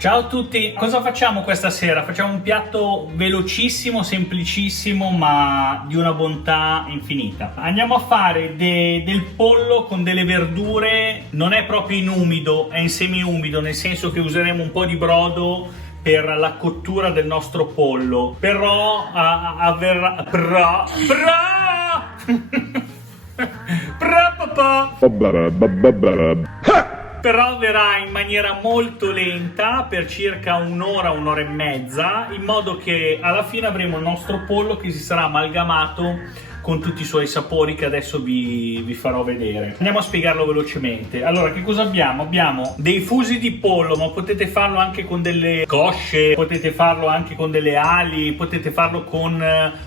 Ciao a tutti, cosa facciamo questa sera? Facciamo un piatto velocissimo, semplicissimo, ma di una bontà infinita. Andiamo a fare del pollo con delle verdure, non è proprio in umido, è in semi-umido, nel senso che useremo un po' di brodo per la cottura del nostro pollo. Però però verrà in maniera molto lenta per circa un'ora, un'ora e mezza, in modo che alla fine avremo il nostro pollo che si sarà amalgamato con tutti i suoi sapori che adesso vi farò vedere. Andiamo a spiegarlo velocemente. Allora, che cosa abbiamo? Abbiamo dei fusi di pollo, ma potete farlo anche con delle cosce, potete farlo anche con delle ali, potete farlo con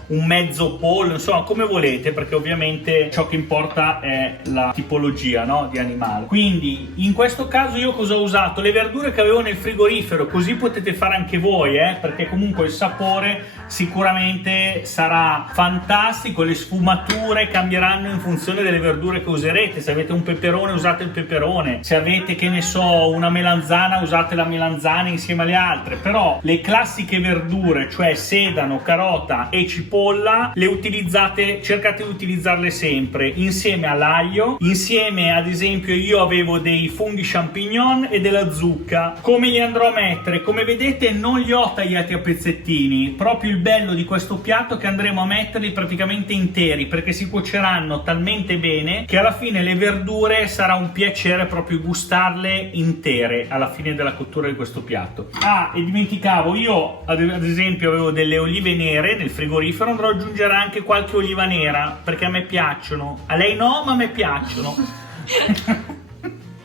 un mezzo pollo, insomma come volete, perché ovviamente ciò che importa è la tipologia, no, di animale. Quindi in questo caso io cosa ho usato? Le verdure che avevo nel frigorifero, così potete fare anche voi, perché comunque il sapore sicuramente sarà fantastico, le sfumature cambieranno in funzione delle verdure che userete. Se avete un peperone usate il peperone, se avete, che ne so, una melanzana usate la melanzana insieme alle altre. Però le classiche verdure, cioè sedano, carota e cipolla, le utilizzate, cercate di utilizzarle sempre insieme all'aglio, insieme, ad esempio io avevo dei funghi champignon e della zucca. Come li andrò a mettere? Come vedete non li ho tagliati a pezzettini, proprio il bello di questo piatto è che andremo a metterli praticamente interi, perché si cuoceranno talmente bene che alla fine le verdure sarà un piacere proprio gustarle intere alla fine della cottura di questo piatto. E dimenticavo, io ad esempio avevo delle olive nere nel frigorifero, andrò ad aggiungere anche qualche oliva nera perché a me piacciono, a lei no, ma a me piacciono.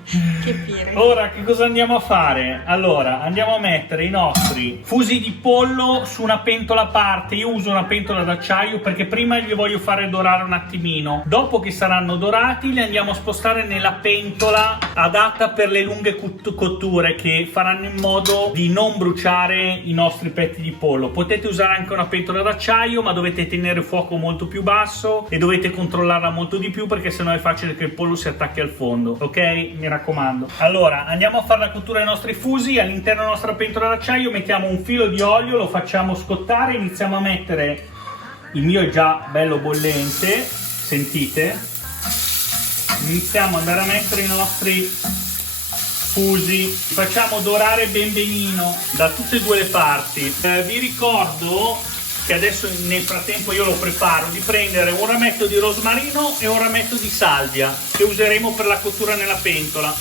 Che pire. Ora che cosa andiamo a fare? Allora andiamo a mettere i nostri fusi di pollo su una pentola a parte. Io uso una pentola d'acciaio perché prima li voglio fare dorare un attimino, dopo che saranno dorati li andiamo a spostare nella pentola adatta per le lunghe cotture, che faranno in modo di non bruciare i nostri petti di pollo. Potete usare anche una pentola d'acciaio, ma dovete tenere il fuoco molto più basso e dovete controllarla molto di più, perché sennò è facile che il pollo si attacchi al fondo, ok? Mi raccomando. Allora andiamo a fare la cottura dei nostri fusi. All'interno della nostra pentola d'acciaio mettiamo un filo di olio, lo facciamo scottare, iniziamo a mettere, il mio è già bello bollente, sentite, iniziamo ad andare a mettere i nostri fusi, facciamo dorare ben benino da tutte e due le parti. Vi ricordo che adesso nel frattempo io lo preparo, di prendere un rametto di rosmarino e un rametto di salvia che useremo per la cottura nella pentola.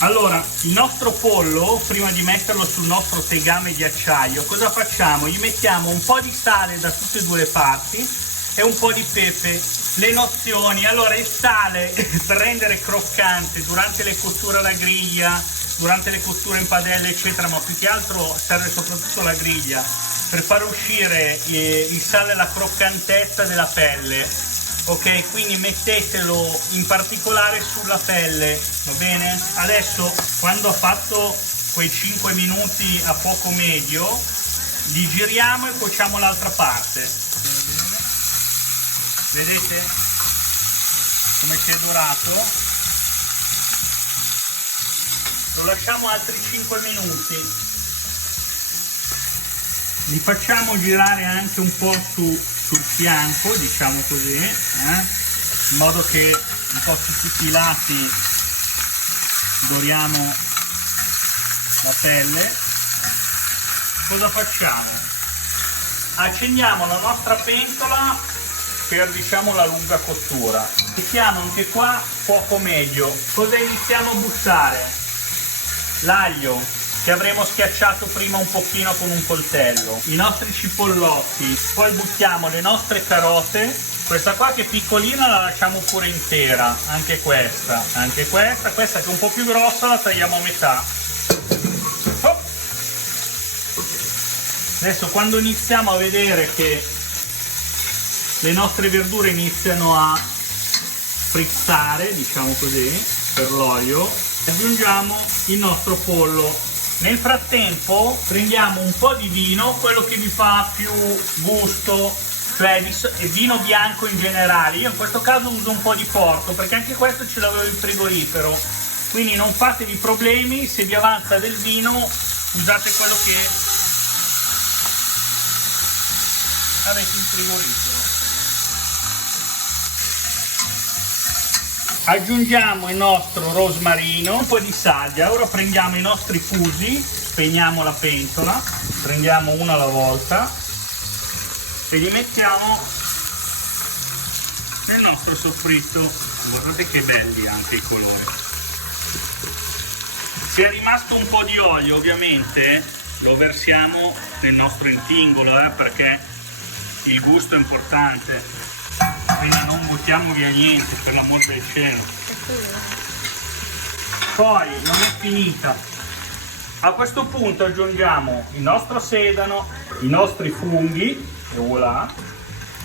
Allora, il nostro pollo, prima di metterlo sul nostro tegame di acciaio, cosa facciamo? Gli mettiamo un po' di sale da tutte e due le parti e un po' di pepe. Le nozioni, allora il sale per rendere croccante durante le cotture alla griglia, durante le cotture in padella eccetera, ma più che altro serve soprattutto la griglia, per far uscire il sale e la croccantezza della pelle, ok? Quindi mettetelo in particolare sulla pelle, va bene? Adesso, quando ha fatto quei 5 minuti a fuoco medio, li giriamo e cuociamo l'altra parte. Vedete come si è dorato? Lo lasciamo altri 5 minuti. Li facciamo girare anche un po' sul fianco, diciamo così, in modo che un po' su tutti i lati doriamo la pelle. Cosa facciamo? Accendiamo la nostra pentola per, diciamo, la lunga cottura. Mettiamo anche qua fuoco medio. Cosa iniziamo a buttare? L'aglio che avremo schiacciato prima un pochino con un coltello, i nostri cipollotti, poi buttiamo le nostre carote. Questa qua che è piccolina la lasciamo pure intera, anche questa che è un po' più grossa la tagliamo a metà. Adesso quando iniziamo a vedere che le nostre verdure iniziano a frizzare, diciamo così, per l'olio. Aggiungiamo il nostro pollo. Nel frattempo prendiamo un po' di vino, quello che vi fa più gusto, cioè vino bianco in generale. Io in questo caso uso un po' di porto perché anche questo ce l'avevo in frigorifero, quindi non fatevi problemi, se vi avanza del vino usate quello che avete in frigorifero. Aggiungiamo il nostro rosmarino, un po' di saglia. Ora prendiamo i nostri fusi, spegniamo la pentola, prendiamo uno alla volta e li mettiamo nel nostro soffritto. Guardate che belli anche i colori. Se è rimasto un po' di olio, ovviamente lo versiamo nel nostro intingolo, perché il gusto è importante. Quindi non buttiamo via niente, per l'amor del cielo. Poi non è finita. A questo punto aggiungiamo il nostro sedano, i nostri funghi, e voilà.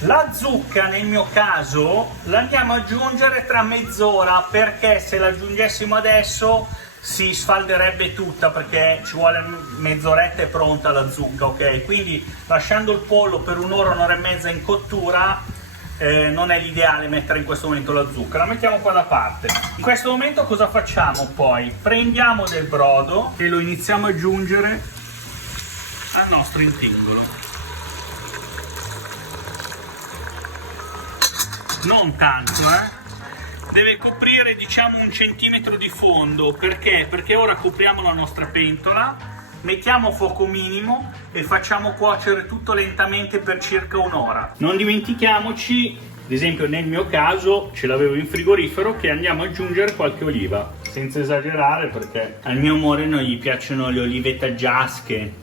La zucca nel mio caso la andiamo ad aggiungere tra mezz'ora, perché se la aggiungessimo adesso si sfalderebbe tutta, perché ci vuole mezz'oretta e pronta la zucca, ok? Quindi lasciando il pollo per un'ora, un'ora e mezza in cottura, non è l'ideale mettere in questo momento la zucca, la mettiamo qua da parte. In questo momento cosa facciamo poi? Prendiamo del brodo e lo iniziamo ad aggiungere al nostro intingolo. Non tanto, deve coprire, diciamo, 1 centimetro di fondo. Perché? Perché ora copriamo la nostra pentola, mettiamo fuoco minimo e facciamo cuocere tutto lentamente per circa un'ora. Non dimentichiamoci, ad esempio nel mio caso ce l'avevo in frigorifero, che andiamo ad aggiungere qualche oliva, senza esagerare, perché al mio amore non gli piacciono le olive taggiasche,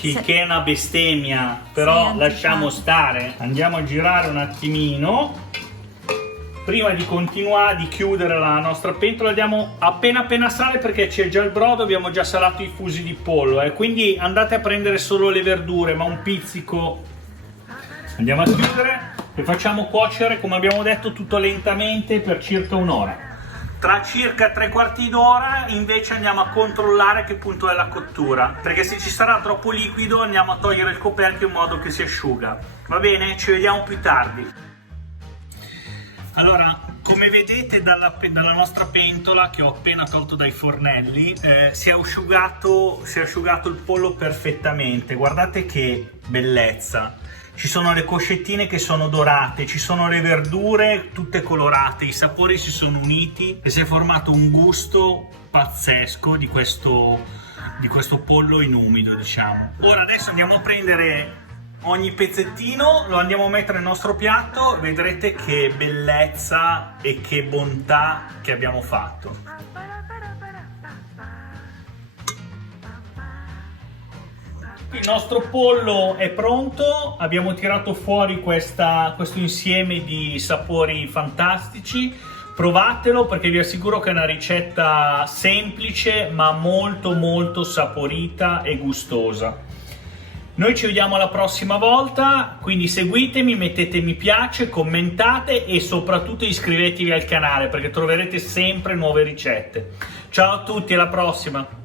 il che è una bestemmia, però lasciamo stare. Andiamo a girare un attimino. Prima di continuare, di chiudere la nostra pentola, diamo appena sale, perché c'è già il brodo, abbiamo già salato i fusi di pollo, quindi andate a prendere solo le verdure, ma un pizzico. Andiamo a chiudere e facciamo cuocere, come abbiamo detto, tutto lentamente per circa un'ora. Tra circa 3/4 d'ora invece andiamo a controllare a che punto è la cottura, perché se ci sarà troppo liquido andiamo a togliere il coperchio in modo che si asciuga. Va bene? Ci vediamo più tardi. Allora, come vedete dalla nostra pentola che ho appena tolto dai fornelli, si è asciugato il pollo perfettamente. Guardate che bellezza! Ci sono le coscettine che sono dorate, ci sono le verdure tutte colorate, i sapori si sono uniti e si è formato un gusto pazzesco di questo pollo in umido, diciamo. Ora adesso andiamo a prendere ogni pezzettino, lo andiamo a mettere nel nostro piatto, vedrete che bellezza e che bontà che abbiamo fatto. Il nostro pollo è pronto, abbiamo tirato fuori questo insieme di sapori fantastici. Provatelo, perché vi assicuro che è una ricetta semplice ma molto saporita e gustosa. Noi ci vediamo la prossima volta, quindi seguitemi, mettete mi piace, commentate e soprattutto iscrivetevi al canale, perché troverete sempre nuove ricette. Ciao a tutti, alla prossima!